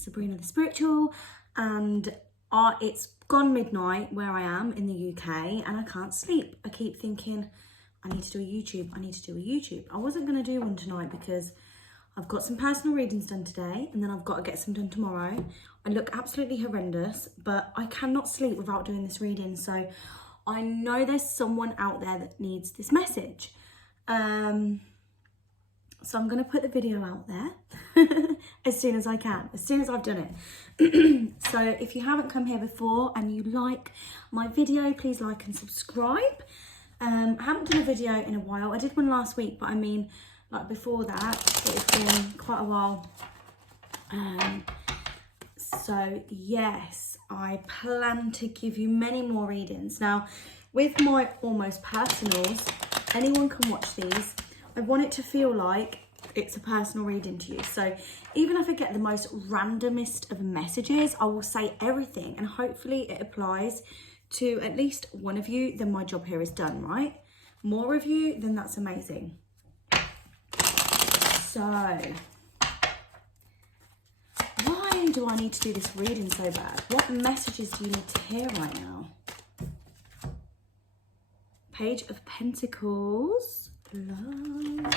Sabrina the Spiritual, and it's gone midnight where I am in the UK and I can't sleep. I keep thinking, I need to do a YouTube, I need to do a YouTube. I wasn't going to do one tonight because I've got some personal readings done today and then I've got to get some done tomorrow. I look absolutely horrendous, but I cannot sleep without doing this reading. So I know there's someone out there that needs this message. So I'm going to put the video out there as soon as I can, as soon as I've done it. So if you haven't come here before and you like my video, please like and subscribe. I haven't done a video in a while. I did one last week, but I mean, like before that, it's been quite a while. So yes, I plan to give you many more readings. Now, with my almost personals, anyone can watch these. I want it to feel like it's a personal reading to you. So even if I get the most randomest of messages, I will say everything and hopefully it applies to at least one of you, then my job here is done, right? More of you, then that's amazing. So, why do I need to do this reading so bad? What messages do you need to hear right now? Page of Pentacles. Love.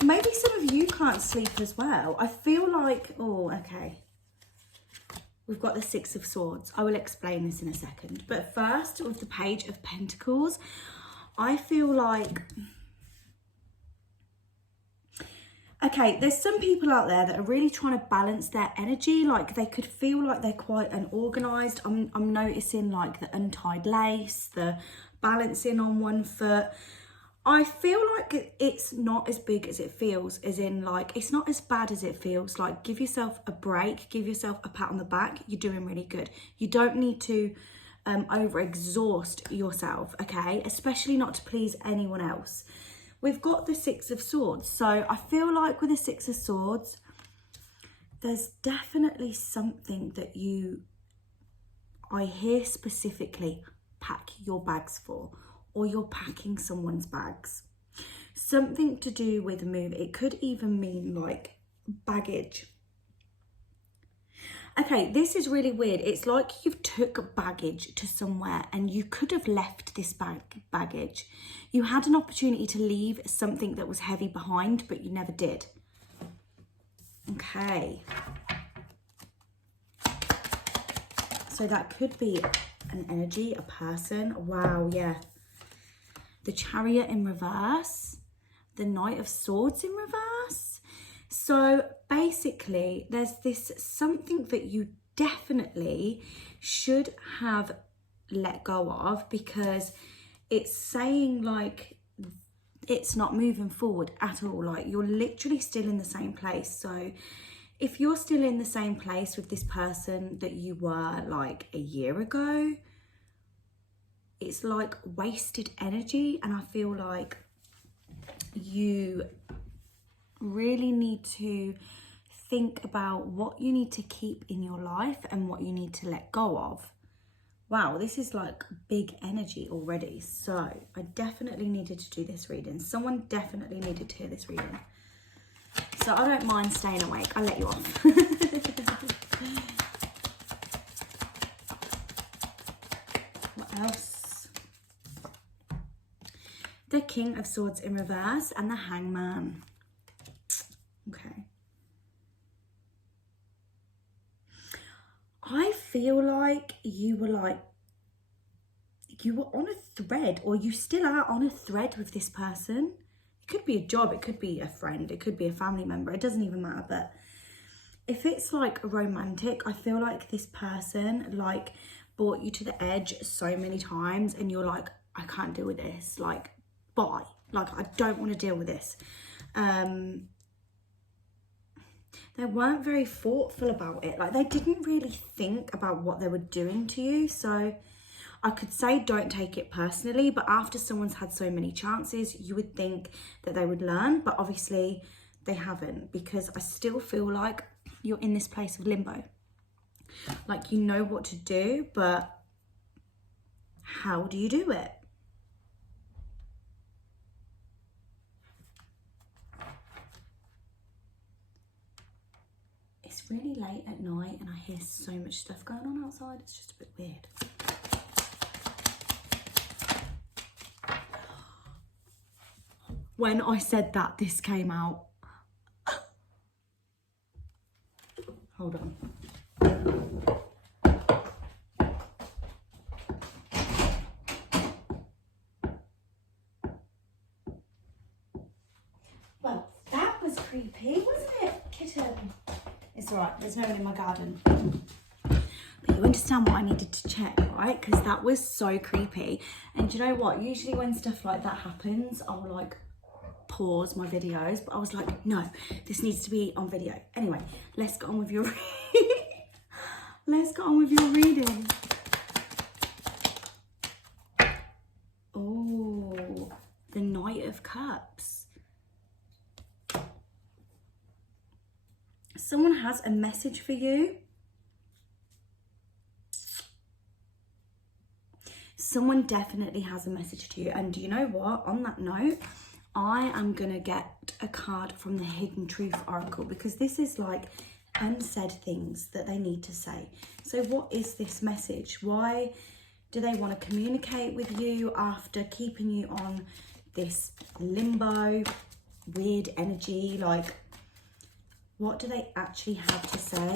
Maybe some of you can't sleep as well. I feel like, oh, okay. We've got the Six of Swords. I will explain this in a second. But first, with the Page of Pentacles, I feel like, okay, there's some people out there that are really trying to balance their energy. Like they could feel like they're quite unorganized. I'm noticing like the untied lace, the balancing on one foot. I feel like it's not as big as it feels, as in like, it's not as bad as it feels. Like give yourself a break, give yourself a pat on the back. You're doing really good. You don't need to over-exhaust yourself, okay? Especially not to please anyone else. We've got the Six of Swords. So I feel like with the Six of Swords, there's definitely something that I hear specifically, pack your bags for, or you're packing someone's bags. Something to do with a move. It could even mean like baggage. Okay, this is really weird. It's like you've took baggage to somewhere and you could have left this baggage. You had an opportunity to leave something that was heavy behind, but you never did. Okay. So that could be an energy, a person. Wow, yeah. The Chariot in reverse, the Knight of Swords in reverse. So basically, there's this something that you definitely should have let go of, because it's saying like it's not moving forward at all. Like you're literally still in the same place. So if you're still in the same place with this person that you were like a year ago, it's like wasted energy, and I feel like you really need to think about what you need to keep in your life and what you need to let go of. Wow, this is like big energy already. So I definitely needed to do this reading. Someone definitely needed to hear this reading. So I don't mind staying awake. I'll let you off. What else? The King of Swords in reverse and the Hangman. Okay. I feel like you were on a thread, or you still are on a thread with this person. It could be a job, it could be a friend, it could be a family member, it doesn't even matter. But if it's like romantic, I feel like this person like brought you to the edge so many times and you're like, I can't deal with this, like bye, like I don't want to deal with this. They weren't very thoughtful about it. Like they didn't really think about what they were doing to you. So I could say don't take it personally, but after someone's had so many chances, you would think that they would learn, but obviously they haven't, because I still feel like you're in this place of limbo. Like you know what to do, but how do you do it? It's really late at night and I hear so much stuff going on outside. It's just a bit weird. When I said that, this came out. Hold on. Well, that was creepy, wasn't it, kitten? It's all right, there's no one in my garden. But you understand what I needed to check, right? Because that was so creepy. And do you know what? Usually when stuff like that happens, I'll like pause my videos, but I was like, no, this needs to be on video. Anyway, let's get on with your let's get on with your reading. Oh, the Knight of Cups. Someone has a message for you. Someone definitely has a message to you. And do you know what? On that note, I am going to get a card from the Hidden Truth Oracle, because this is like unsaid things that they need to say. So what is this message? Why do they want to communicate with you after keeping you on this limbo, weird energy? Like, what do they actually have to say?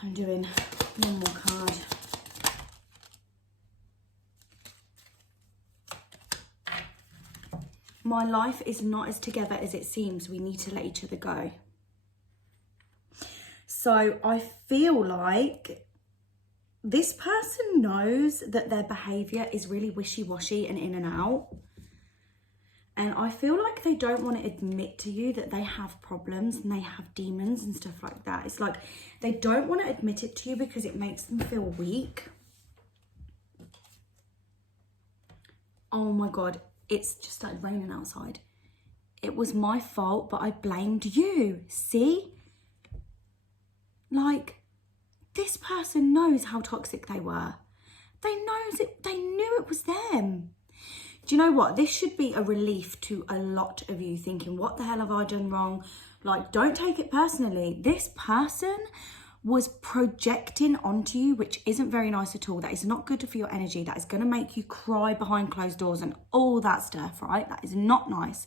I'm doing one more card. My life is not as together as it seems. We need to let each other go. So I feel like this person knows that their behaviour is really wishy-washy and in and out. And I feel like they don't want to admit to you that they have problems and they have demons and stuff like that. It's like they don't want to admit it to you because it makes them feel weak. Oh my God, it's just started raining outside. It was my fault, but I blamed you. See? Like, this person knows how toxic they were. They knew it was them. Do you know what? This should be a relief to a lot of you thinking, what the hell have I done wrong? Like, don't take it personally. This person was projecting onto you, which isn't very nice at all. That is not good for your energy. That is going to make you cry behind closed doors and all that stuff, right? That is not nice.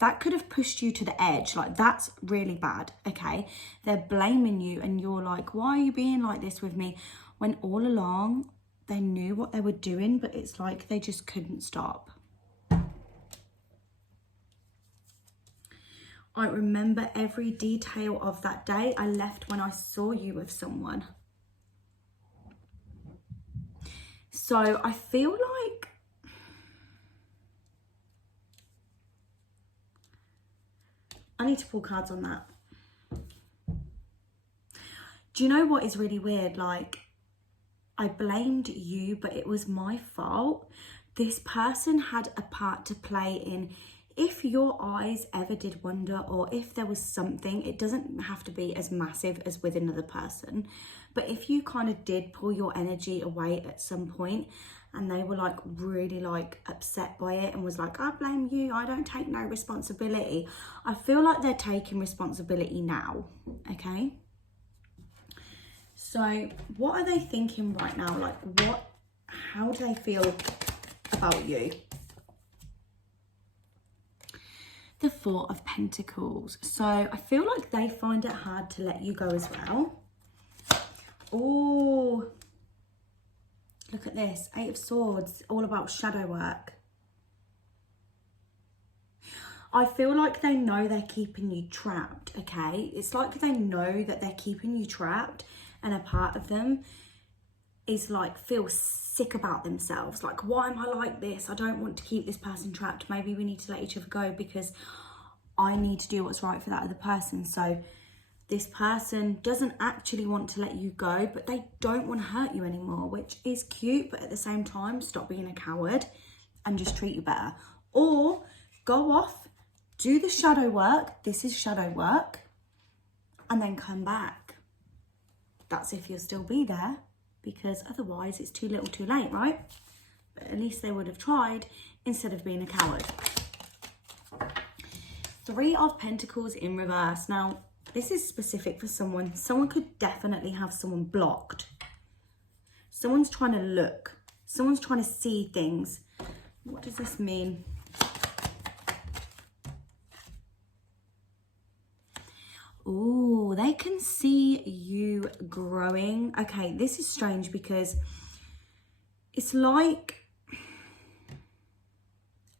That could have pushed you to the edge. Like, that's really bad, okay? They're blaming you and you're like, why are you being like this with me? When all along, they knew what they were doing, but it's like they just couldn't stop. I remember every detail of that day. I left when I saw you with someone. So I feel like I need to pull cards on that. Do you know what is really weird? Like, I blamed you, but it was my fault. This person had a part to play in. If your eyes ever did wonder, or if there was something, it doesn't have to be as massive as with another person, but if you kind of did pull your energy away at some point and they were like really like upset by it and was like, I blame you, I don't take no responsibility, I feel like they're taking responsibility now, okay? So what are they thinking right now? Like, how do they feel about you? The Four of Pentacles. So I feel like they find it hard to let you go as well. Oh, look at this. Eight of Swords, all about shadow work. I feel like they know they're keeping you trapped, okay? It's like they know that they're keeping you trapped, and a part of them is like, feels sick about themselves. Like, why am I like this? I don't want to keep this person trapped. Maybe we need to let each other go because I need to do what's right for that other person. So this person doesn't actually want to let you go, but they don't want to hurt you anymore, which is cute, but at the same time, stop being a coward and just treat you better. Or go off, do the shadow work. This is shadow work. And then come back. That's if you'll still be there, because otherwise it's too little too late, right? at least they would have tried instead of being a coward. 3 of Pentacles in reverse. Now, this is specific for someone. Someone could definitely have someone blocked. Someone's trying to look. Someone's trying to see things. What does this mean? Oh, they can see you growing. Okay, this is strange because it's like,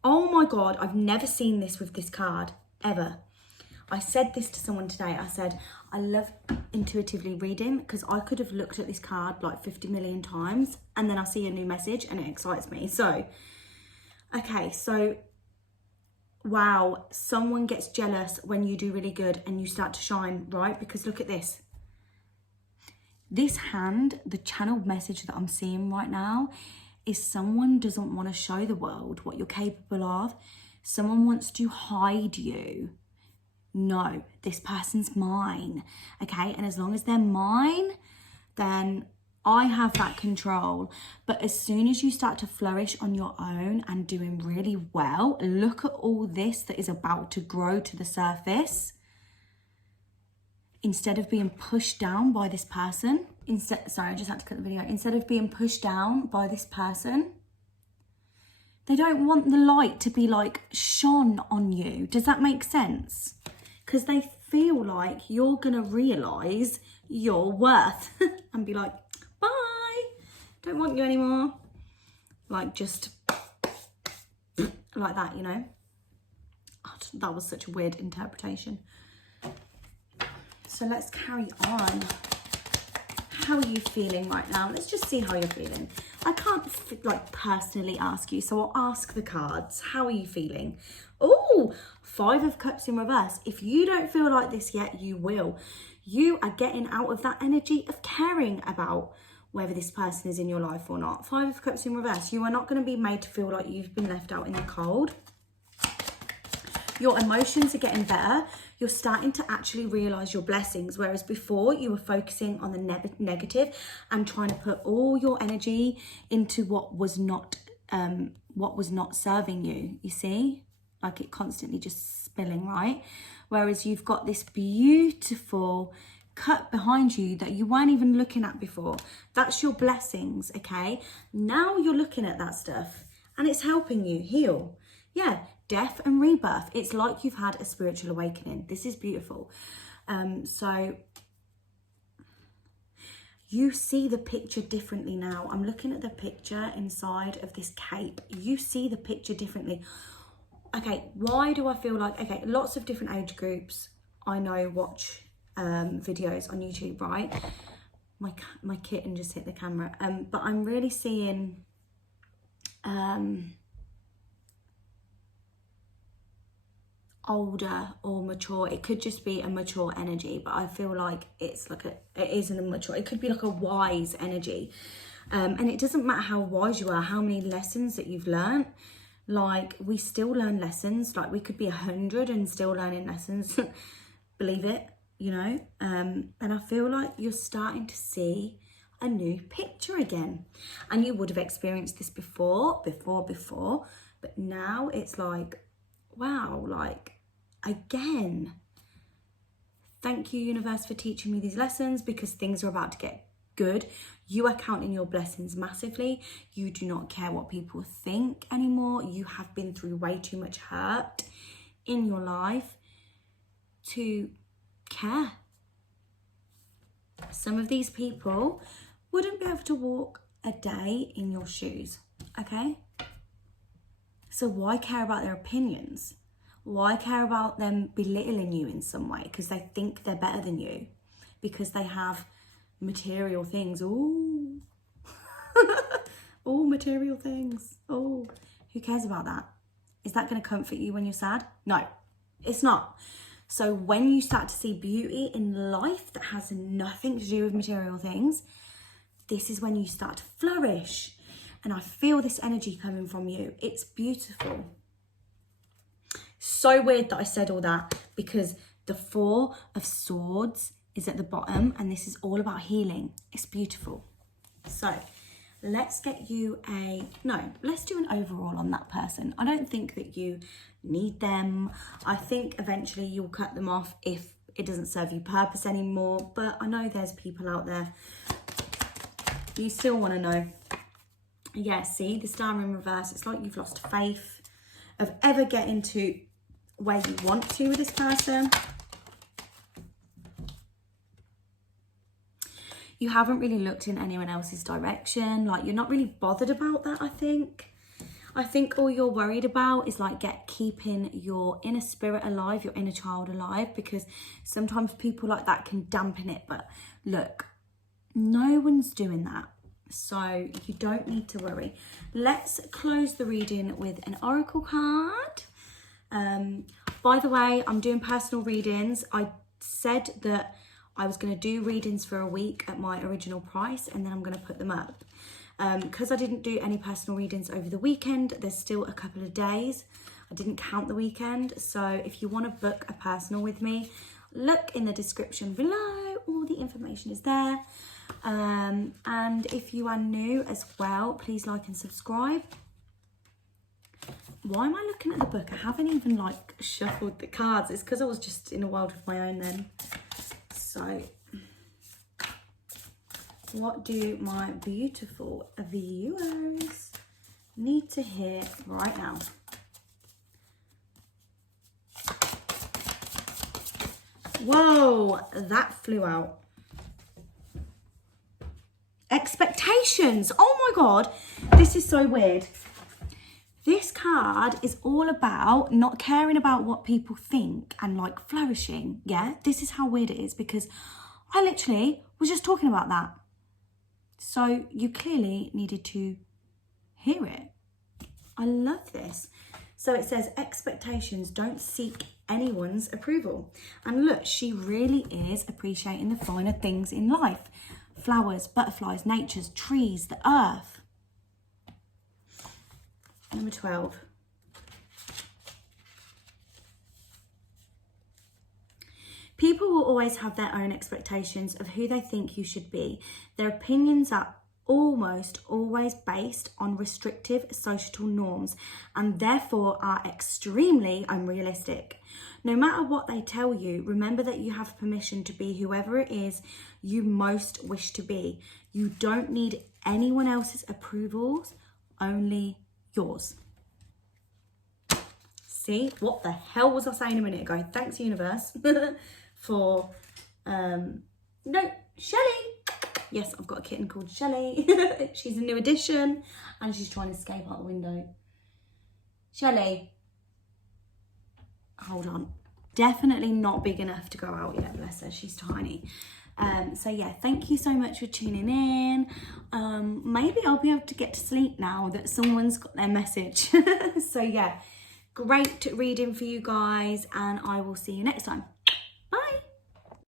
oh my God, I've never seen this with this card, ever. I said this to someone today. I said, I love intuitively reading because I could have looked at this card like 50 million times and then I see a new message and it excites me. So, okay, so wow, someone gets jealous when you do really good and you start to shine, right? Because look at this. This hand, the channeled message that I'm seeing right now is someone doesn't want to show the world what you're capable of. Someone wants to hide you. No, this person's mine, okay? And as long as they're mine, then I have that control. But as soon as you start to flourish on your own and doing really well, look at all this that is about to grow to the surface. Instead of being pushed down by this person, sorry, I just had to cut the video. Instead of being pushed down by this person, they don't want the light to be like shone on you. Does that make sense? Because they feel like you're going to realise your worth and be like, bye, don't want you anymore. Like just like that, you know. Oh, that was such a weird interpretation. So let's carry on. How are you feeling right now? Let's just see how you're feeling. I can't like personally ask you, so I'll ask the cards. How are you feeling? Oh, 5 of Cups in reverse. If you don't feel like this yet, you will. You are getting out of that energy of caring about whether this person is in your life or not. 5 of Cups in reverse. You are not going to be made to feel like you've been left out in the cold. Your emotions are getting better. You're starting to actually realise your blessings, whereas before you were focusing on the negative and trying to put all your energy into what was not serving you. You see, like it constantly just spilling, right? Whereas you've got this beautiful cut behind you that you weren't even looking at before. That's your blessings, okay? Now you're looking at that stuff and it's helping you heal. Yeah, death and rebirth. It's like you've had a spiritual awakening. This is beautiful. So you see the picture differently now. I'm looking at the picture inside of this cape. You see the picture differently. Okay, why do I feel like, okay, lots of different age groups I know watch videos on YouTube, right? My kitten just hit the camera. But I'm really seeing older or mature. It could just be a mature energy, but I feel like it's like it isn't a mature, it could be like a wise energy. And it doesn't matter how wise you are, how many lessons that you've learned. Like, we still learn lessons. Like, we could be 100 and still learning lessons. Believe it, you know. And I feel like you're starting to see a new picture again. And you would have experienced this before. But now it's like, wow, like, again. Thank you, universe, for teaching me these lessons, because things are about to get good. You are counting your blessings massively. You do not care what people think anymore. You have been through way too much hurt in your life to care. Some of these people wouldn't be able to walk a day in your shoes, okay? So why care about their opinions? Why care about them belittling you in some way? Because they think they're better than you. Because they have material things. Ooh. Oh, material things. Oh, who cares about that? Is that going to comfort you when you're sad? No, it's not. So when you start to see beauty in life that has nothing to do with material things, this is when you start to flourish. And I feel this energy coming from you. It's beautiful. So weird that I said all that, because the 4 of Swords is at the bottom and this is all about healing. It's beautiful. So let's get you let's do an overall on that person. I don't think that you need them. I think eventually you'll cut them off if it doesn't serve you purpose anymore, but I know there's people out there you still want to know. Yeah, see the star in reverse. It's like you've lost faith of ever getting to where you want to with this person. You haven't really looked in anyone else's direction. Like, you're not really bothered about that, I think. I think all you're worried about is like keeping your inner spirit alive, your inner child alive, because sometimes people like that can dampen it. But look, no one's doing that. So you don't need to worry. Let's close the reading with an oracle card. By the way, I'm doing personal readings. I said that I was going to do readings for a week at my original price, and then I'm going to put them up. Because I didn't do any personal readings over the weekend, there's still a couple of days. I didn't count the weekend. So if you want to book a personal with me, look in the description below. All the information is there. And if you are new as well, please like and subscribe. Why am I looking at the book? I haven't even like shuffled the cards. It's because I was just in a world of my own then. So, what do my beautiful viewers need to hear right now? Whoa, that flew out. Expectations. Oh my God, this is so weird. This card is all about not caring about what people think and like flourishing. Yeah, this is how weird it is, because I literally was just talking about that. So you clearly needed to hear it. I love this. So it says expectations, don't seek anyone's approval. And look, she really is appreciating the finer things in life. Flowers, butterflies, nature's, trees, the earth. Number 12. People will always have their own expectations of who they think you should be. Their opinions are almost always based on restrictive societal norms and therefore are extremely unrealistic. No matter what they tell you, remember that you have permission to be whoever it is you most wish to be. You don't need anyone else's approvals, only yours. See, what the hell was I saying a minute ago? Thanks, universe, for, no, Shelley. Yes, I've got a kitten called Shelley. She's a new addition and she's trying to escape out the window. Shelley. Hold on. Definitely not big enough to go out yet, bless her. She's tiny. So yeah, thank you so much for tuning in. Maybe I'll be able to get to sleep now that someone's got their message. So yeah, great reading for you guys, and I will see you next time.